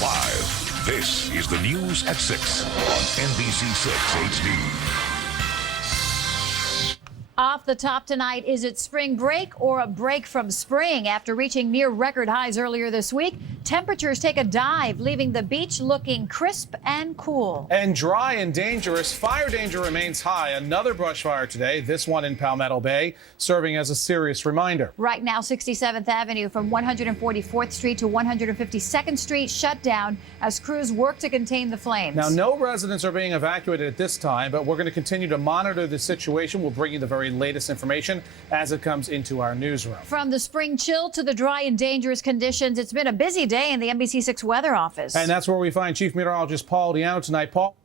5. This is the news at 6 on NBC 6 HD. Off the top tonight, is it spring break or a break from spring? After reaching near record highs earlier this week, temperatures take a dive, leaving the beach looking crisp and cool. And dry and dangerous. Fire danger remains high. Another brush fire today, this one in Palmetto Bay, serving as a serious reminder. Right now, 67th Avenue from 144th Street to 152nd Street shut down as crews work to contain the flames. Now, no residents are being evacuated at this time, but we're going to continue to monitor the situation. We'll bring you the very latest information as it comes into our newsroom. From the spring chill to the dry and dangerous conditions, it's been a busy day in the NBC6 weather office. And that's where we find Chief Meteorologist Paul Diano tonight. Paul,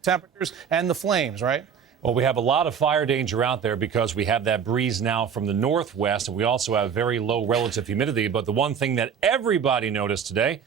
temperatures and the flames, right? Well, we have a lot of fire danger out there because we have that breeze now from the northwest, and we also have very low relative humidity. But the one thing that everybody noticed today,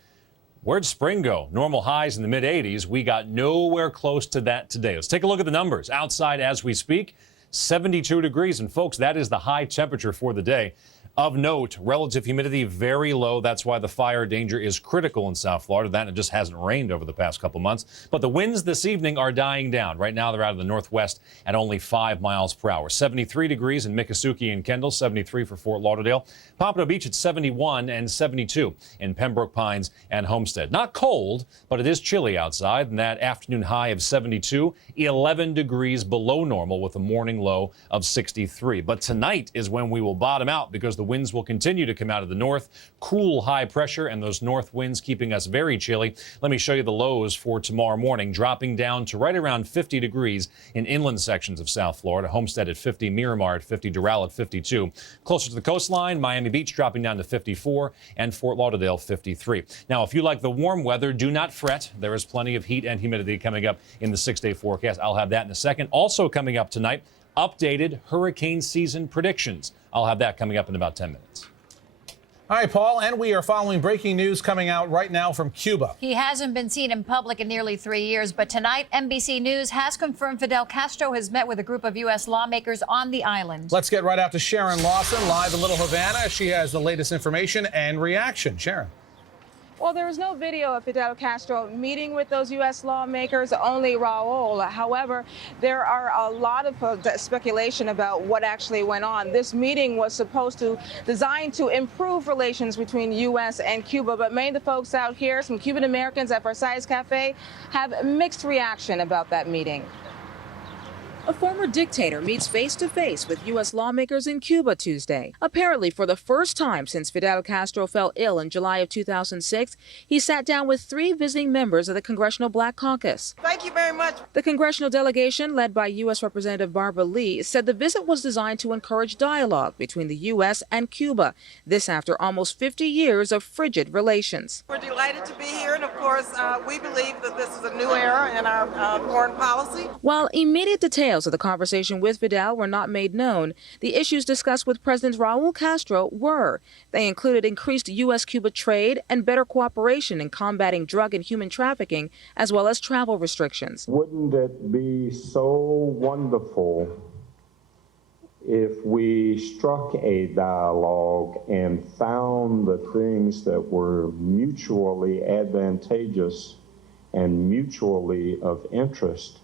where'd spring go? Normal highs in the mid-80s. We got nowhere close to that today. Let's take a look at the numbers. Outside as we speak, 72 degrees. And folks, that is the high temperature for the day. Of note, relative humidity very low. That's why the fire danger is critical in South Florida. That it just hasn't rained over the past couple months. But the winds this evening are dying down. Right now, they're out of the northwest at only 5 miles per hour. 73 degrees in Miccosukee and Kendall, 73 for Fort Lauderdale. Pompano Beach at 71 and 72 in Pembroke Pines and Homestead. Not cold, but it is chilly outside. And that afternoon high of 72, 11 degrees below normal with a morning low of 63. But tonight is when we will bottom out because the winds will continue to come out of the north, cool high pressure, and those north winds keeping us very chilly. Let me show you the lows for tomorrow morning, dropping down to right around 50 degrees in inland sections of South Florida. Homestead at 50, Miramar at 50, Doral at 52. Closer to the coastline, Miami Beach dropping down to 54, and Fort Lauderdale 53. Now, if you like the warm weather, do not fret. There is plenty of heat and humidity coming up in the 6-day forecast. I'll have that in a second. Also coming up tonight, updated hurricane season predictions. I'll have that coming up in about 10 minutes. All right, Paul, and we are following breaking news coming out right now from Cuba. He hasn't been seen in public in nearly 3 years, but tonight NBC News has confirmed Fidel Castro has met with a group of U.S. lawmakers on the island. Let's get right out to Sharon Lawson, live in Little Havana. She has the latest information and reaction. Sharon. Well, there was no video of Fidel Castro meeting with those U.S. lawmakers, only Raul. However, there are a lot of speculation about what actually went on. This meeting was designed to improve relations between U.S. and Cuba, but many of the folks out here, some Cuban Americans at Versailles Cafe, have mixed reaction about that meeting. A former dictator meets face-to-face with U.S. lawmakers in Cuba Tuesday. Apparently, for the first time since Fidel Castro fell ill in July of 2006, he sat down with 3 visiting members of the Congressional Black Caucus. Thank you very much. The congressional delegation, led by U.S. Representative Barbara Lee, said the visit was designed to encourage dialogue between the U.S. and Cuba. This after almost 50 years of frigid relations. We're delighted to be here, and of course, we believe that this is a new era in our foreign policy. While immediate details of the conversation with Fidel were not made known, the issues discussed with President Raul Castro were. They included increased U.S.-Cuba trade and better cooperation in combating drug and human trafficking, as well as travel restrictions. Wouldn't it be so wonderful if we struck a dialogue and found the things that were mutually advantageous and mutually of interest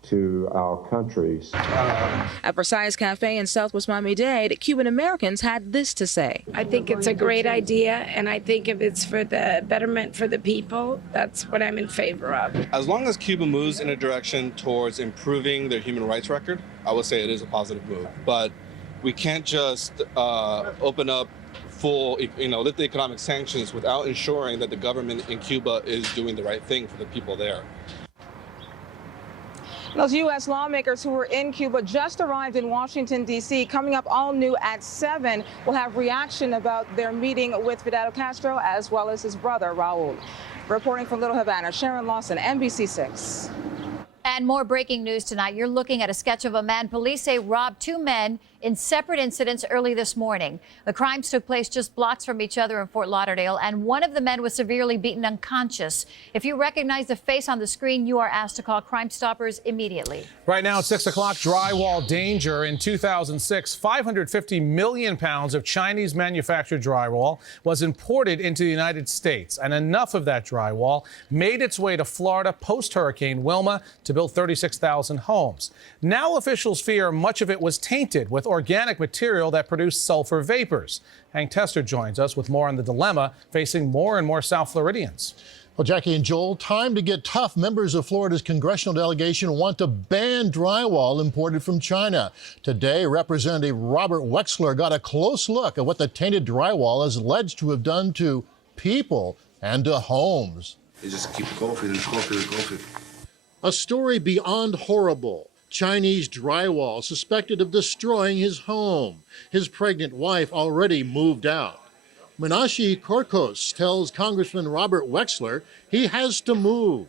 to our countries. At Versailles Cafe in Southwest Miami-Dade, Cuban Americans had this to say. I think it's a great idea, and I think if it's for the betterment for the people, that's what I'm in favor of. As long as Cuba moves in a direction towards improving their human rights record, I would say it is a positive move. But we can't just open up lift the economic sanctions without ensuring that the government in Cuba is doing the right thing for the people there. Those U.S. lawmakers who were in Cuba just arrived in Washington, D.C. Coming up all new at 7, we'll have reaction about their meeting with Fidel Castro as well as his brother, Raul. Reporting from Little Havana, Sharon Lawson, NBC6. And more breaking news tonight. You're looking at a sketch of a man police say robbed 2 men in separate incidents early this morning. The crimes took place just blocks from each other in Fort Lauderdale, and one of the men was severely beaten unconscious. If you recognize the face on the screen, you are asked to call Crime Stoppers immediately. Right now at 6 o'clock, drywall danger. In 2006, 550 million pounds of Chinese manufactured drywall was imported into the United States, and enough of that drywall made its way to Florida post-Hurricane Wilma to build 36,000 homes. Now officials fear much of it was tainted with organic material that produced sulfur vapors. Hank Tester joins us with more on the dilemma facing more and more South Floridians. Well, Jackie and Joel, time to get tough. Members of Florida's congressional delegation want to ban drywall imported from China. Today, Representative Robert Wexler got a close look at what the tainted drywall is alleged to have done to people and to homes. They just keep coughing and coughing and coughing. A story beyond horrible. Chinese drywall suspected of destroying his home. His pregnant wife already moved out. Menashe Korkos tells Congressman Robert Wexler he has to move.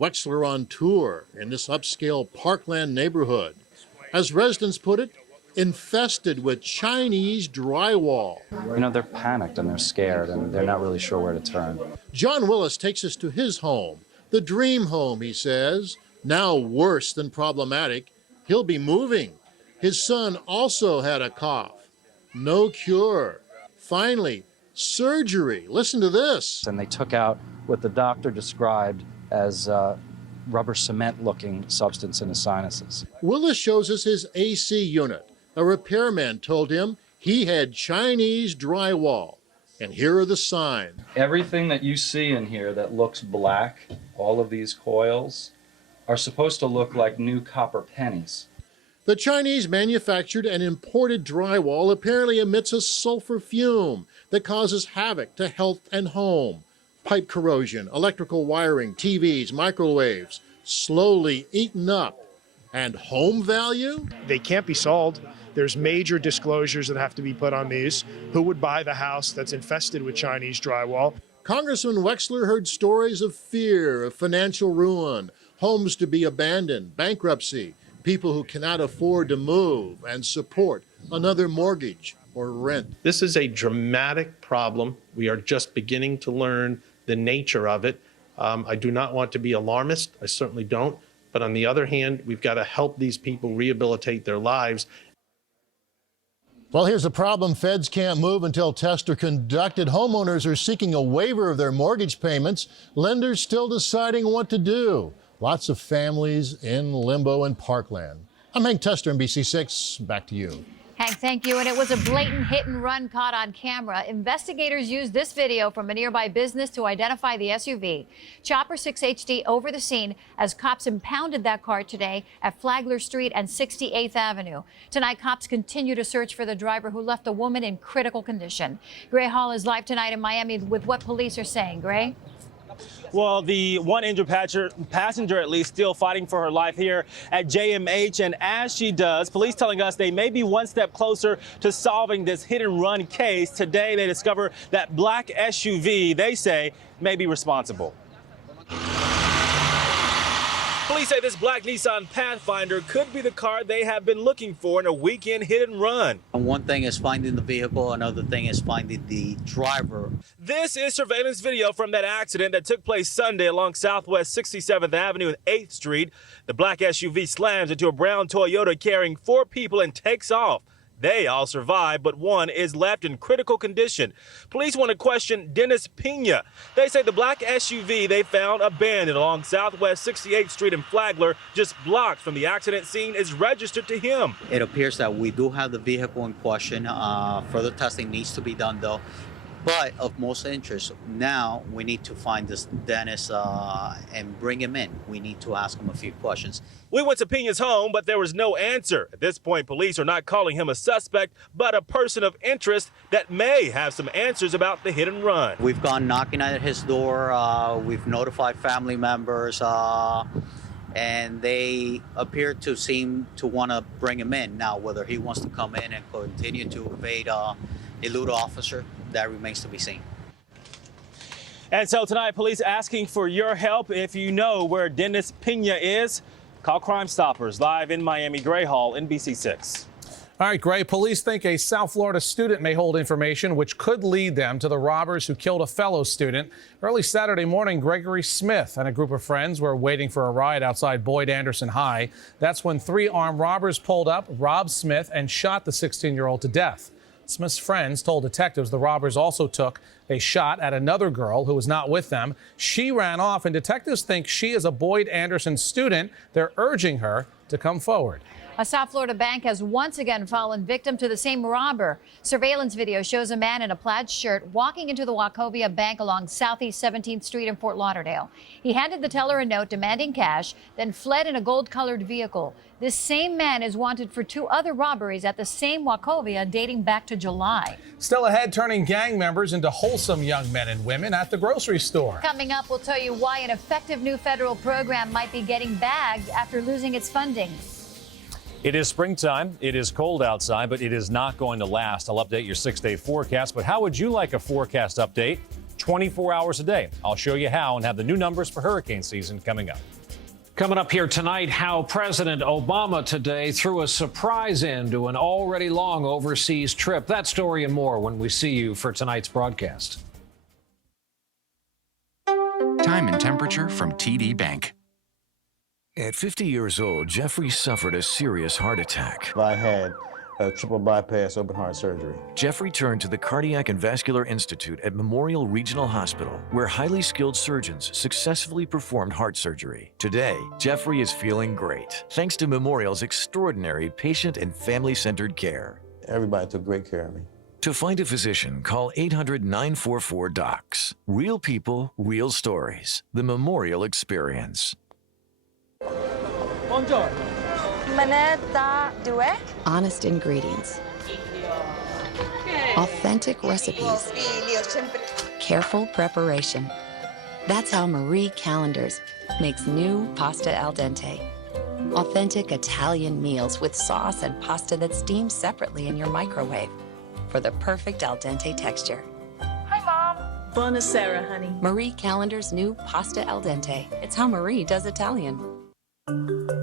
Wexler on tour in this upscale Parkland neighborhood. As residents put it, infested with Chinese drywall. You know, they're panicked and they're scared and they're not really sure where to turn. John Willis takes us to his home, the dream home, he says, now worse than problematic. He'll be moving. His son also had a cough. No cure. Finally, surgery. Listen to this. And they took out what the doctor described as rubber cement looking substance in his sinuses. Willis shows us his AC unit. A repairman told him he had Chinese drywall. And here are the signs. Everything that you see in here that looks black, all of these coils, are supposed to look like new copper pennies. The Chinese manufactured and imported drywall apparently emits a sulfur fume that causes havoc to health and home. Pipe corrosion, electrical wiring, TVs, microwaves, slowly eaten up. And home value? They can't be sold. There's major disclosures that have to be put on these. Who would buy the house that's infested with Chinese drywall? Congressman Wexler heard stories of fear, of financial ruin, homes to be abandoned, bankruptcy, people who cannot afford to move and support another mortgage or rent. This is a dramatic problem. We are just beginning to learn the nature of it. I do not want to be alarmist. I certainly don't. But on the other hand, we've got to help these people rehabilitate their lives. Well, here's the problem. Feds can't move until tests are conducted. Homeowners are seeking a waiver of their mortgage payments. Lenders still deciding what to do. Lots of families in limbo in Parkland. I'm Hank Tester, NBC6. Back to you. Hank, thank you. And it was a blatant hit and run caught on camera. Investigators used this video from a nearby business to identify the SUV. Chopper 6 HD over the scene as cops impounded that car today at Flagler Street and 68th Avenue. Tonight, cops continue to search for the driver who left a woman in critical condition. Gray Hall is live tonight in Miami with what police are saying. Gray? Well, the one injured passenger, at least, still fighting for her life here at JMH. And as she does, police telling us they may be one step closer to solving this hit and run case. Today, they discover that black SUV, they say, may be responsible. Police say this black Nissan Pathfinder could be the car they have been looking for in a weekend hit and run. And one thing is finding the vehicle, another thing is finding the driver. This is surveillance video from that accident that took place Sunday along Southwest 67th Avenue and 8th Street. The black SUV slams into a brown Toyota carrying 4 people and takes off. They all survived, but one is left in critical condition. Police want to question Dennis Pena. They say the black SUV they found abandoned along Southwest 68th Street in Flagler, just blocks from the accident scene, is registered to him. It appears that we do have the vehicle in question. Further testing needs to be done, though. But of most interest, now we need to find this Dennis and bring him in. We need to ask him a few questions. We went to Pena's home, but there was no answer. At this point, police are not calling him a suspect, but a person of interest that may have some answers about the hit and run. We've gone knocking at his door. We've notified family members, and they appear to seem to want to bring him in. Now, whether he wants to come in and continue to evade, elude officer, that remains to be seen. And so tonight, police asking for your help. If you know where Dennis Pena is, call Crime Stoppers. Live in Miami, Gray Hall, NBC6. All right, Gray, police think a South Florida student may hold information which could lead them to the robbers who killed a fellow student. Early Saturday morning, Gregory Smith and a group of friends were waiting for a ride outside Boyd Anderson High. That's when 3 armed robbers pulled up, robbed Smith, and shot the 16-year-old to death. Smith's friends told detectives the robbers also took a shot at another girl who was not with them. She ran off, and detectives think she is a Boyd Anderson student. They're urging her to come forward. A South Florida bank has once again fallen victim to the same robber. Surveillance video shows a man in a plaid shirt walking into the Wachovia Bank along Southeast 17th Street in Fort Lauderdale. He handed the teller a note demanding cash, then fled in a gold-colored vehicle. This same man is wanted for 2 other robberies at the same Wachovia dating back to July. Still ahead, turning gang members into wholesome young men and women at the grocery store. Coming up, we'll tell you why an effective new federal program might be getting bagged after losing its funding. It is springtime. It is cold outside, but it is not going to last. I'll update your 6-day forecast. But how would you like a forecast update 24 hours a day? I'll show you how and have the new numbers for hurricane season coming up. Coming up here tonight, how President Obama today threw a surprise end to an already long overseas trip. That story and more when we see you for tonight's broadcast. Time and temperature from TD Bank. At 50 years old, Jeffrey suffered a serious heart attack. I had a triple bypass open heart surgery. Jeffrey turned to the Cardiac and Vascular Institute at Memorial Regional Hospital, where highly skilled surgeons successfully performed heart surgery. Today, Jeffrey is feeling great, thanks to Memorial's extraordinary patient and family-centered care. Everybody took great care of me. To find a physician, call 800-944-DOCS. Real people, real stories. The Memorial Experience. Honest ingredients. Authentic recipes. Careful preparation. That's how Marie Callender's makes new pasta al dente. Authentic Italian meals with sauce and pasta that steams separately in your microwave for the perfect al dente texture. Hi, Mom. Buonasera, honey. Marie Callender's new pasta al dente. It's how Marie does Italian.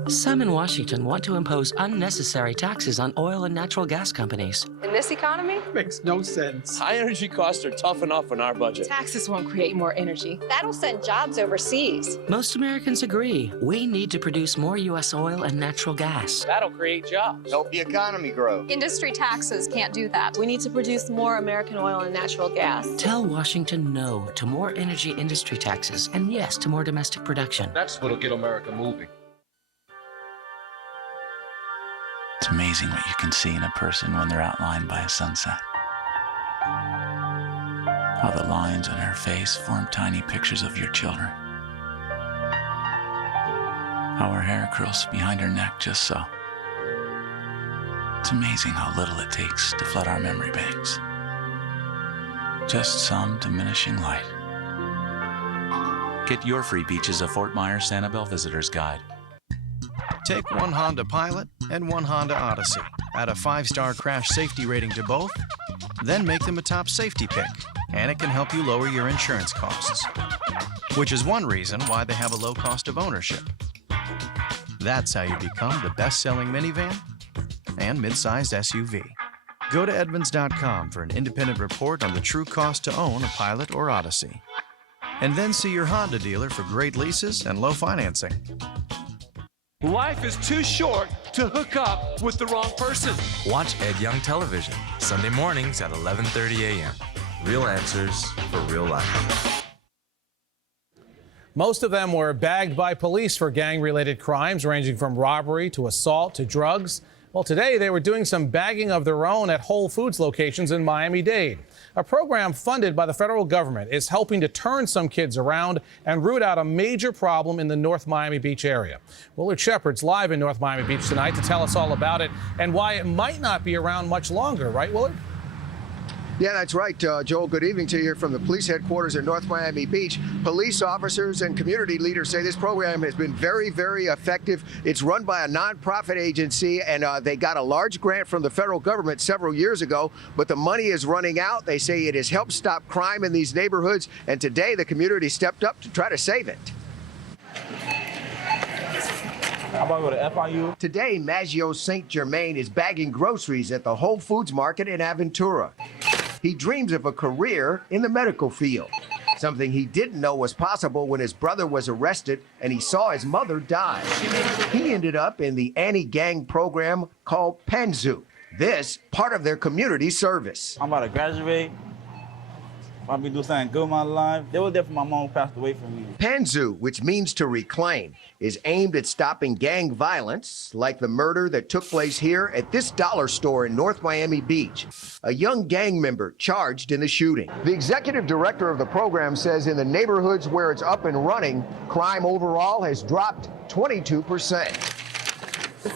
Some in Washington want to impose unnecessary taxes on oil and natural gas companies. In this economy? Makes no sense. High energy costs are tough enough on our budget. Taxes won't create more energy. That'll send jobs overseas. Most Americans agree. We need to produce more U.S. oil and natural gas. That'll create jobs. Help the economy grow. Industry taxes can't do that. We need to produce more American oil and natural gas. Tell Washington no to more energy industry taxes and yes to more domestic production. That's what'll get America moving. It's amazing what you can see in a person when they're outlined by a sunset. How the lines on her face form tiny pictures of your children. How her hair curls behind her neck just so. It's amazing how little it takes to flood our memory banks. Just some diminishing light. Get your free Beaches of Fort Myers Sanibel Visitor's Guide. Take one Honda Pilot and one Honda Odyssey. Add a 5-star crash safety rating to both, then make them a top safety pick, and it can help you lower your insurance costs, which is one reason why they have a low cost of ownership. That's how you become the best-selling minivan and mid-sized SUV. Go to Edmunds.com for an independent report on the true cost to own a Pilot or Odyssey, and then see your Honda dealer for great leases and low financing. Life is too short to hook up with the wrong person. Watch Ed Young Television, Sunday mornings at 11:30 a.m. Real answers for real life. Most of them were bagged by police for gang-related crimes ranging from robbery to assault to drugs. Well, today they were doing some bagging of their own at Whole Foods locations in Miami-Dade. A program funded by the federal government is helping to turn some kids around and root out a major problem in the North Miami Beach area. Willard Shepard's live in North Miami Beach tonight to tell us all about it and why it might not be around much longer. Right, Willard? Yeah, that's right, Joel. Good evening to you here from the police headquarters in North Miami Beach. Police officers and community leaders say this program has been very, very effective. It's run by a nonprofit agency, and they got a large grant from the federal government several years ago, but the money is running out. They say it has helped stop crime in these neighborhoods, and today the community stepped up to try to save it. I'm about to go to FIU. Today, Maggio St. Germain is bagging groceries at the Whole Foods Market in Aventura. He dreams of a career in the medical field, something he didn't know was possible when his brother was arrested and he saw his mother die. He ended up in the anti-gang program called Panzu. This part of their community service. I'm about to graduate. I'll be doing something good in my life. They were there for my mom who passed away from me. Panzu, which means to reclaim, is aimed at stopping gang violence, like the murder that took place here at this dollar store in North Miami Beach. A young gang member charged in the shooting. The executive director of the program says in the neighborhoods where it's up and running, crime overall has dropped 22%.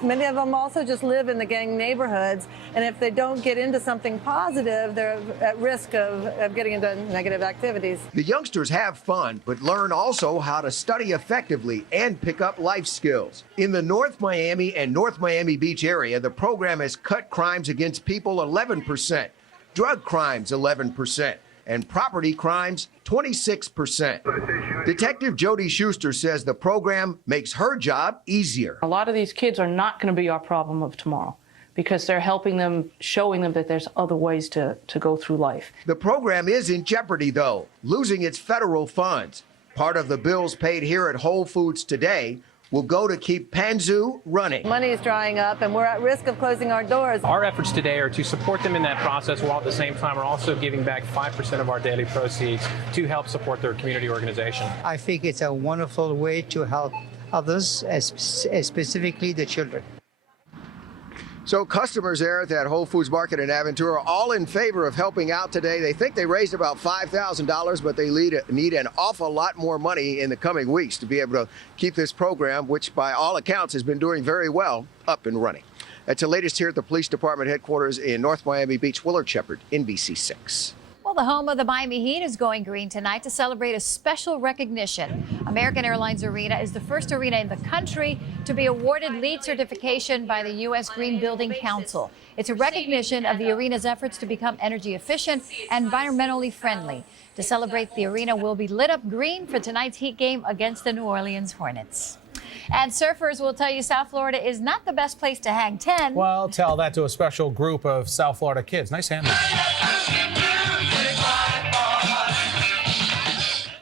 Many of them also just live in the gang neighborhoods, and if they don't get into something positive, they're at risk of getting into negative activities. The youngsters have fun, but learn also how to study effectively and pick up life skills. In the North Miami and North Miami Beach area, the program has cut crimes against people 11%, drug crimes 11%, and property crimes 26%. Detective Jody Schuster says the program makes her job easier. A lot of these kids are not going to be our problem of tomorrow because they're helping them, showing them that there's other ways to go through life. The program is in jeopardy, though, losing its federal funds. Part of the bills paid here at Whole Foods today will go to keep Panzu running. Money is drying up, and we're at risk of closing our doors. Our efforts today are to support them in that process, while at the same time we're also giving back 5% of our daily proceeds to help support their community organization. I think it's a wonderful way to help others, specifically the children. So customers there at that Whole Foods Market in Aventura are all in favor of helping out today. They think they raised about $5,000, but they need an awful lot more money in the coming weeks to be able to keep this program, which by all accounts has been doing very well, up and running. That's the latest here at the police department headquarters in North Miami Beach. Willard Shepard, NBC6. Well, the home of the Miami Heat is going green tonight to celebrate a special recognition. American Airlines Arena is the first arena in the country to be awarded LEED certification by the U.S. Green Building Council. It's a recognition of the arena's efforts to become energy efficient and environmentally friendly. To celebrate, the arena will be lit up green for tonight's Heat game against the New Orleans Hornets. And surfers will tell you South Florida is not the best place to hang 10. Well, tell that to a special group of South Florida kids. Nice hand.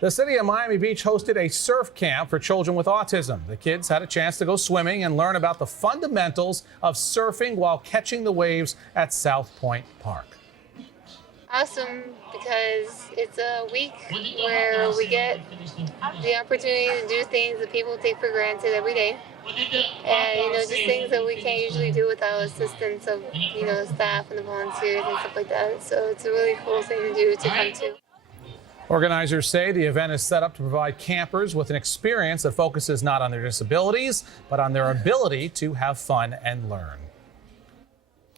The city of Miami Beach hosted a surf camp for children with autism. The kids had a chance to go swimming and learn about the fundamentals of surfing while catching the waves at South Point Park. Awesome, because it's a week where we get the opportunity to do things that people take for granted every day. And, just things that we can't usually do without assistance of, the staff and the volunteers and stuff like that. So it's a really cool thing to do, to come to. Organizers say the event is set up to provide campers with an experience that focuses not on their disabilities, but on their ability to have fun and learn.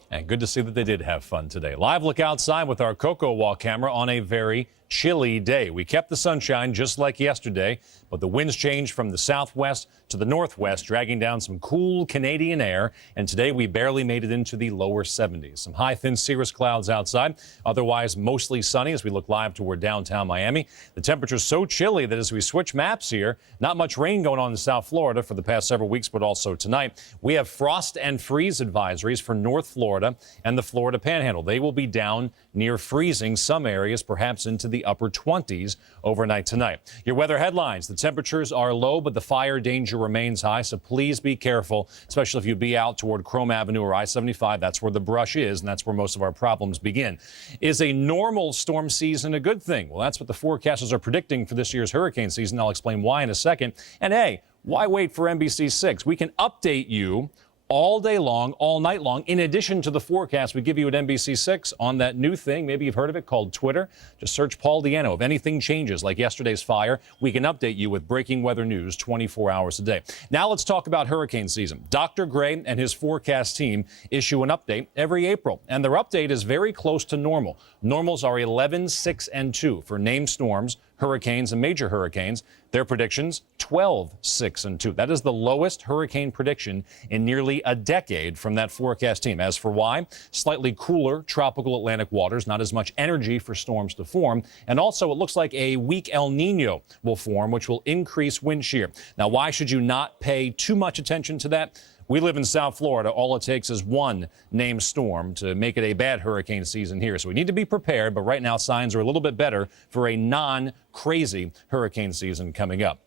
And good to see that they did have fun today. Live look outside with our Cocoa Walk camera on a very chilly day. We kept the sunshine just like yesterday, but the winds changed from the southwest to the northwest, dragging down some cool Canadian air. And today we barely made it into the lower 70s. Some high, thin cirrus clouds outside. Otherwise, mostly sunny as we look live toward downtown Miami. The temperature's so chilly that as we switch maps here, not much rain going on in South Florida for the past several weeks, but also tonight. We have frost and freeze advisories for North Florida and the Florida Panhandle. They will be down near freezing, some areas perhaps into the upper 20s overnight tonight. Your weather headlines. The temperatures are low, but the fire danger remains high, so please be careful, especially if you be out toward Chrome Avenue or I-75. That's where the brush is, and that's where most of our problems begin. Is a normal storm season a good thing? Well, that's what the forecasters are predicting for this year's hurricane season. I'll explain why in a second. And hey, why wait for NBC6? We can update you all day long, all night long. In addition to the forecast we give you at NBC6 on that new thing, maybe you've heard of it, called Twitter. Just search Paul Diano. If anything changes, like yesterday's fire, we can update you with breaking weather news 24 hours a day. Now let's talk about hurricane season. Dr. Gray and his forecast team issue an update every April, and their update is very close to normal. Normals are 11, 6, and 2 for named storms, hurricanes and major hurricanes. Their predictions, 12, 6, and 2. That is the lowest hurricane prediction in nearly a decade from that forecast team. As for why, slightly cooler tropical Atlantic waters, not as much energy for storms to form. And also, it looks like a weak El Nino will form, which will increase wind shear. Now, why should you not pay too much attention to that? We live in South Florida. All it takes is one named storm to make it a bad hurricane season here. So we need to be prepared. But right now, signs are a little bit better for a non-crazy hurricane season coming up.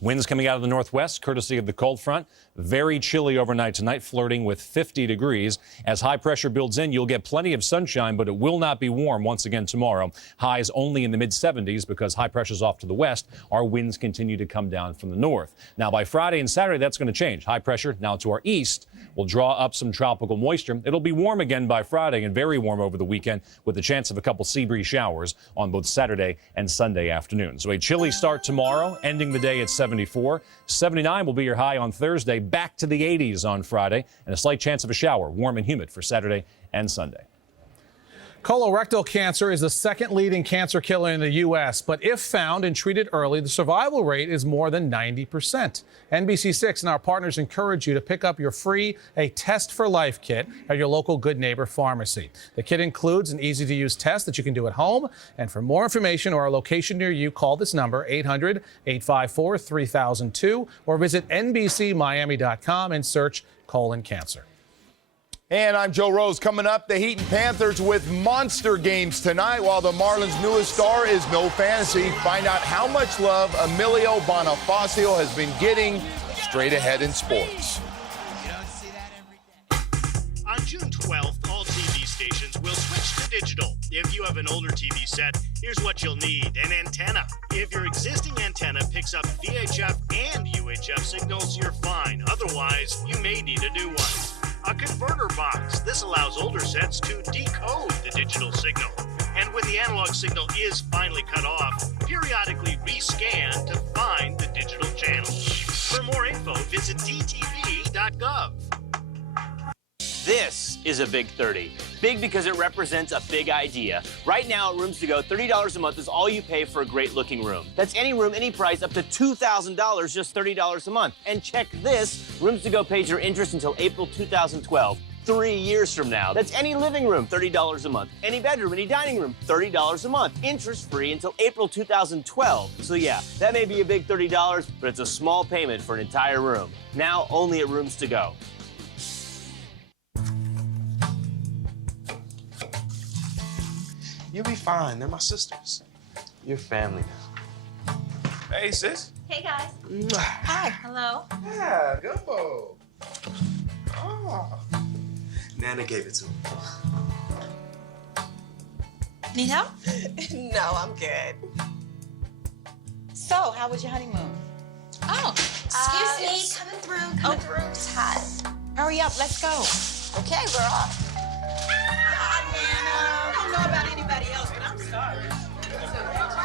Winds coming out of the northwest, courtesy of the cold front. Very chilly overnight tonight, flirting with 50 degrees. As high pressure builds in, you'll get plenty of sunshine, but it will not be warm once again tomorrow. Highs only in the mid-70s because high pressure's off to the west. Our winds continue to come down from the north. Now, by Friday and Saturday, that's going to change. High pressure now to our east will draw up some tropical moisture. It'll be warm again by Friday and very warm over the weekend with the chance of a couple sea breeze showers on both Saturday and Sunday afternoon. So a chilly start tomorrow, ending the day at 74. 79 will be your high on Thursday, back to the 80s on Friday, and a slight chance of a shower, warm and humid for Saturday and Sunday. Colorectal cancer is the second leading cancer killer in the U.S., but if found and treated early, the survival rate is more than 90%. NBC6 and our partners encourage you to pick up your free A Test for Life kit at your local Good Neighbor pharmacy. The kit includes an easy-to-use test that you can do at home. And for more information or a location near you, call this number, 800-854-3002, or visit NBCMiami.com and search colon cancer. And I'm Joe Rose. Coming up, the Heat and Panthers with monster games tonight, while the Marlins' newest star is no fantasy. Find out how much love Emilio Bonifacio has been getting straight ahead in sports. On June 12th, all TV stations will switch to digital. If you have an older TV set, here's what you'll need: an antenna. If your existing antenna picks up VHF and UHF signals, you're fine. Otherwise, you may need a new one. A converter box. This allows older sets to decode the digital signal. And when the analog signal is finally cut off, periodically rescan to find the digital channel. For more info, visit dtv.gov. This is a big 30. Big because it represents a big idea. Right now at Rooms To Go, $30 a month is all you pay for a great-looking room. That's any room, any price, up to $2,000, just $30 a month. And check this, Rooms To Go pays your interest until April 2012. 3 years from now. That's any living room, $30 a month. Any bedroom, any dining room, $30 a month. Interest-free until April 2012. So yeah, that may be a big $30, but it's a small payment for an entire room. Now only at Rooms To Go. You'll be fine. They're my sisters. You're family now. Hey, sis. Hey, guys. Mwah. Hi. Hello. Yeah, gumbo. Oh. Nana gave it to me. Need help? No, I'm good. So, how was your honeymoon? Oh, excuse me. Coming through. Coming through. It's hot. Hurry up. Let's go. Okay, we're off. I don't know about anybody else, but I'm sorry.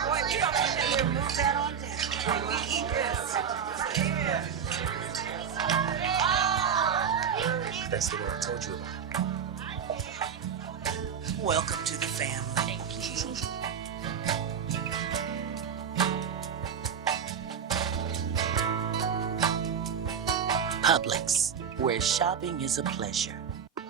Boy, we gonna come in here and move that on down. We eat this. That's the one I told you about. Welcome to the family. Thank you. Publix, where shopping is a pleasure.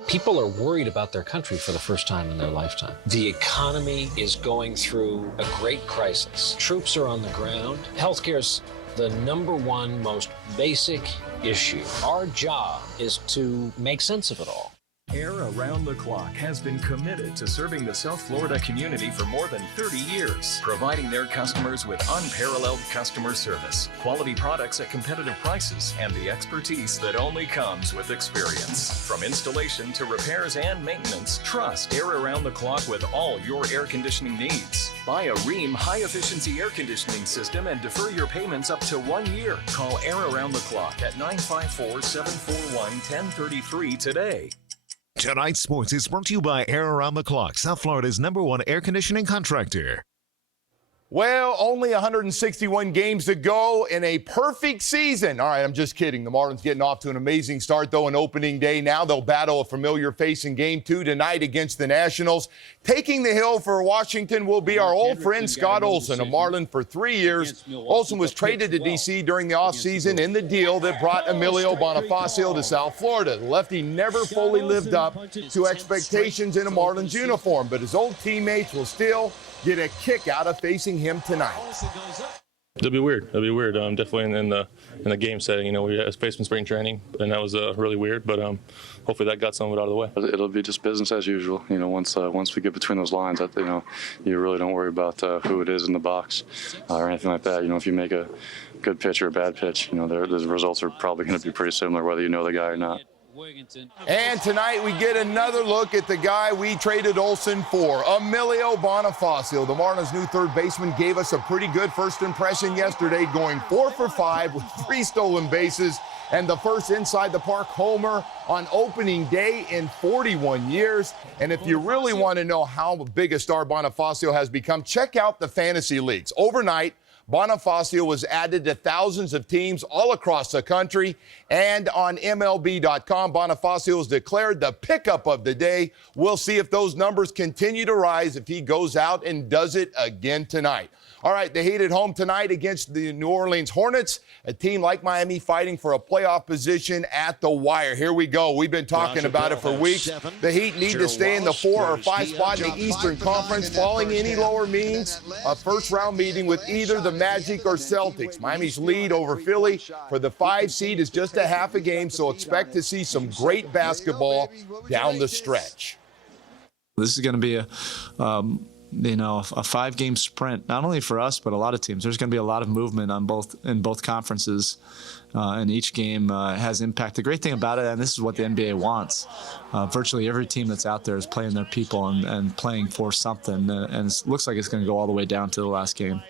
People are worried about their country for the first time in their lifetime. The economy is going through a great crisis. Troops are on the ground. Healthcare's the #1 most basic issue. Our job is to make sense of it all. Air Around the Clock has been committed to serving the South Florida community for more than 30 years, providing their customers with unparalleled customer service, quality products at competitive prices, and the expertise that only comes with experience. From installation to repairs and maintenance, trust Air Around the Clock with all your air conditioning needs. Buy a Rheem high-efficiency air conditioning system and defer your payments up to 1 year. Call Air Around the Clock at 954-741-1033 today. Tonight's sports is brought to you by Air Around the Clock, South Florida's #1 air conditioning contractor. Well, only 161 games to go in a perfect season. All right, I'm just kidding. The Marlins getting off to an amazing start, though, on opening day. Now they'll battle a familiar face in Game 2 tonight against the Nationals. Taking the hill for Washington will be our old friend Scott Olson, a Marlin for 3 years. Olson was traded to D.C. during the offseason in the deal that brought Emilio Bonifacio to South Florida. The lefty never fully lived up to expectations in a Marlins uniform, but his old teammates will still get a kick out of facing him tonight. It'll be weird. It'll be weird. Definitely in the game setting. You know, we had space in spring training, and that was really weird. But hopefully that got some of it out of the way. It'll be just business as usual. You know, once we get between those lines, you know, you really don't worry about who it is in the box or anything like that. You know, if you make a good pitch or a bad pitch, you know, the results are probably going to be pretty similar, whether you know the guy or not. And tonight we get another look at the guy we traded Olson for, Emilio Bonifacio. The Marlins' new third baseman gave us a pretty good first impression yesterday, going 4 for 5 with 3 stolen bases and the first inside the park homer on opening day in 41 years. And if you really want to know how big a star Bonifacio has become, check out the fantasy leagues. Overnight, Bonifacio was added to thousands of teams all across the country, and on MLB.com, Bonifacio was declared the pickup of the day. We'll see if those numbers continue to rise if he goes out and does it again tonight. All right, the Heat at home tonight against the New Orleans Hornets, a team like Miami fighting for a playoff position at the wire. Here we go. We've been talking about it for weeks. The Heat need to stay in the 4 or 5 spot in the Eastern Conference. Falling any lower means a first-round meeting with either the Magic or Celtics. Miami's lead over Philly for the 5 seed is just a half a game, so expect to see some great basketball down the stretch. This is going to be a 5-game sprint, not only for us, but a lot of teams. There's going to be a lot of movement in both conferences, and each game has impact. The great thing about it, and this is what the NBA wants, virtually every team that's out there is playing their people and playing for something, and it looks like it's going to go all the way down to the last game.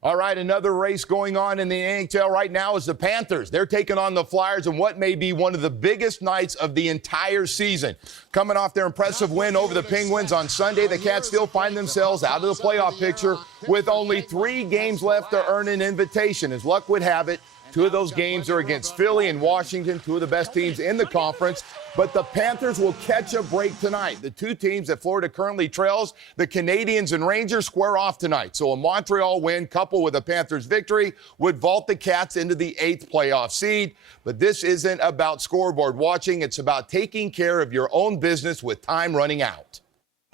All right, another race going on in the NHL right now is the Panthers. They're taking on the Flyers in what may be one of the biggest nights of the entire season. Coming off their impressive win over the Penguins on Sunday, the Cats still find themselves out of the playoff picture with only 3 games left to earn an invitation. As luck would have it, 2 of those games are against Philly and Washington, 2 of the best teams in the conference. But the Panthers will catch a break tonight. The 2 teams that Florida currently trails, the Canadiens and Rangers, square off tonight. So a Montreal win coupled with a Panthers victory would vault the Cats into the 8th playoff seed. But this isn't about scoreboard watching. It's about taking care of your own business with time running out.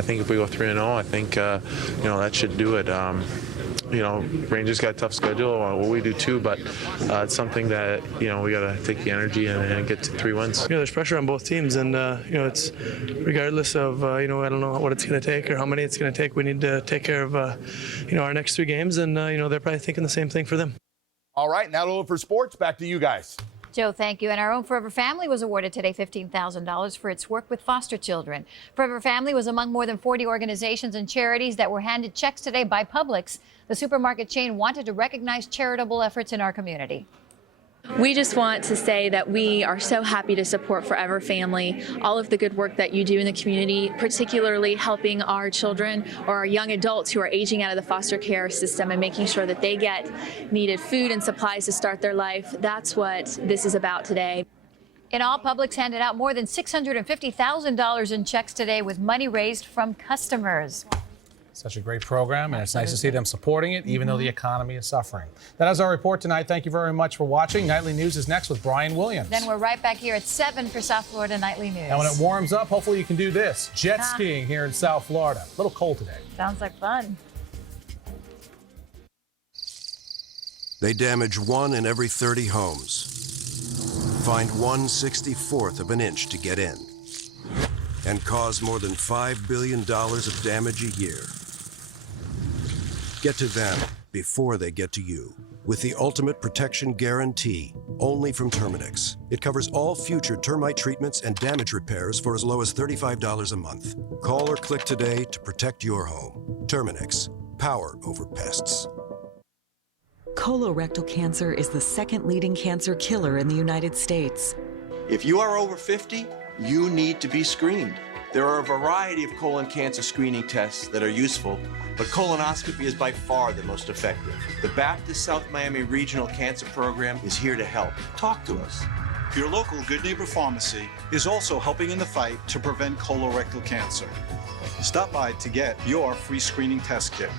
I think if we go 3-0, I think that should do it. Rangers got a tough schedule. Well, we do too, but it's something that we got to take the energy and get to 3 wins. There's pressure on both teams, and it's regardless of I don't know what it's going to take or how many it's going to take. We need to take care of our next 3 games, and they're probably thinking the same thing for them. All right, now to look for sports. Back to you guys. Joe, thank you. And our own Forever Family was awarded today $15,000 for its work with foster children. Forever Family was among more than 40 organizations and charities that were handed checks today by Publix. The supermarket chain wanted to recognize charitable efforts in our community. We just want to say that we are so happy to support Forever Family, all of the good work that you do in the community, particularly helping our children or our young adults who are aging out of the foster care system and making sure that they get needed food and supplies to start their life. That's what this is about today. In all, Publix handed out more than $650,000 in checks today with money raised from customers. Such a great program, and it's nice to see them supporting it, even though the economy is suffering. That is our report tonight. Thank you very much for watching. Nightly News is next with Brian Williams. Then we're right back here at 7 for South Florida Nightly News. And when it warms up, hopefully you can do this. Jet skiing here in South Florida. A little cold today. Sounds like fun. They damage 1 in every 30 homes, find 1/64th of an inch to get in, and cause more than $5 billion of damage a year. Get to them before they get to you with the Ultimate Protection Guarantee, only from Terminix. It covers all future termite treatments and damage repairs for as low as $35 a month. Call or click today to protect your home. Terminix, power over pests. Colorectal cancer is the 2nd leading cancer killer in the United States. If you are over 50, you need to be screened. There are a variety of colon cancer screening tests that are useful, but colonoscopy is by far the most effective. The Baptist South Miami Regional Cancer Program is here to help. Talk to us. Your local Good Neighbor Pharmacy is also helping in the fight to prevent colorectal cancer. Stop by to get your free screening test kit.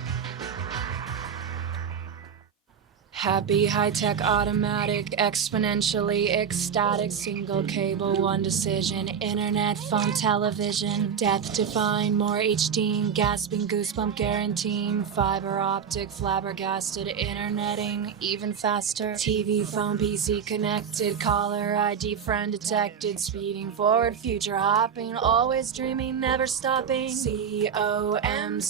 Happy, high-tech, automatic, exponentially ecstatic, single cable, one decision, internet, phone, television, death-defying, more HD, gasping, goosebump guaranteeing, fiber optic, flabbergasted, interneting, even faster, TV, phone, PC connected, caller ID, friend detected, speeding forward, future hopping, always dreaming, never stopping, COMCAST.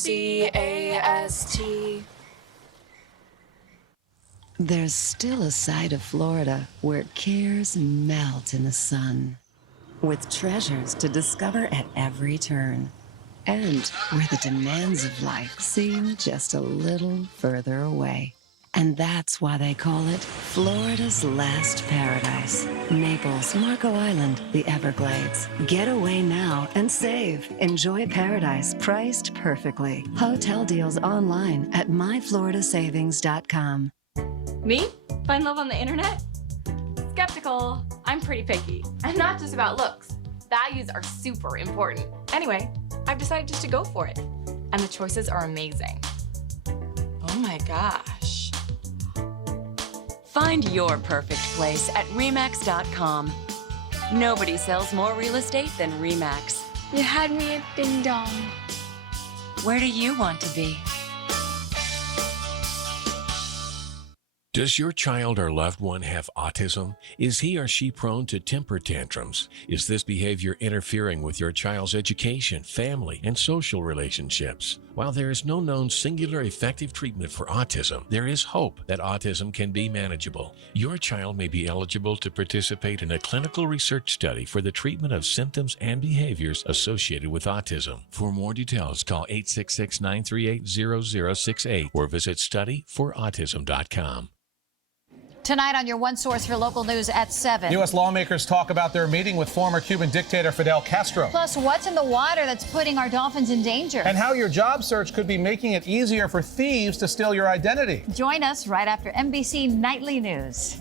There's still a side of Florida where cares melt in the sun, with treasures to discover at every turn, and where the demands of life seem just a little further away. And that's why they call it Florida's last paradise. Naples, Marco Island, the Everglades. Get away now and save. Enjoy paradise priced perfectly. Hotel deals online at myfloridasavings.com. Me? Find love on the internet? Skeptical. I'm pretty picky. And not just about looks. Values are super important. Anyway, I've decided just to go for it. And the choices are amazing. Oh my gosh. Find your perfect place at RE/MAX.com. Nobody sells more real estate than RE/MAX. You had me at ding dong. Where do you want to be? Does your child or loved one have autism? Is he or she prone to temper tantrums? Is this behavior interfering with your child's education, family, and social relationships? While there is no known singular effective treatment for autism, there is hope that autism can be manageable. Your child may be eligible to participate in a clinical research study for the treatment of symptoms and behaviors associated with autism. For more details, call 866-938-0068 or visit studyforautism.com. Tonight on your one source for local news at 7. U.S. lawmakers talk about their meeting with former Cuban dictator Fidel Castro. Plus, what's in the water that's putting our dolphins in danger? And how your job search could be making it easier for thieves to steal your identity. Join us right after NBC Nightly News.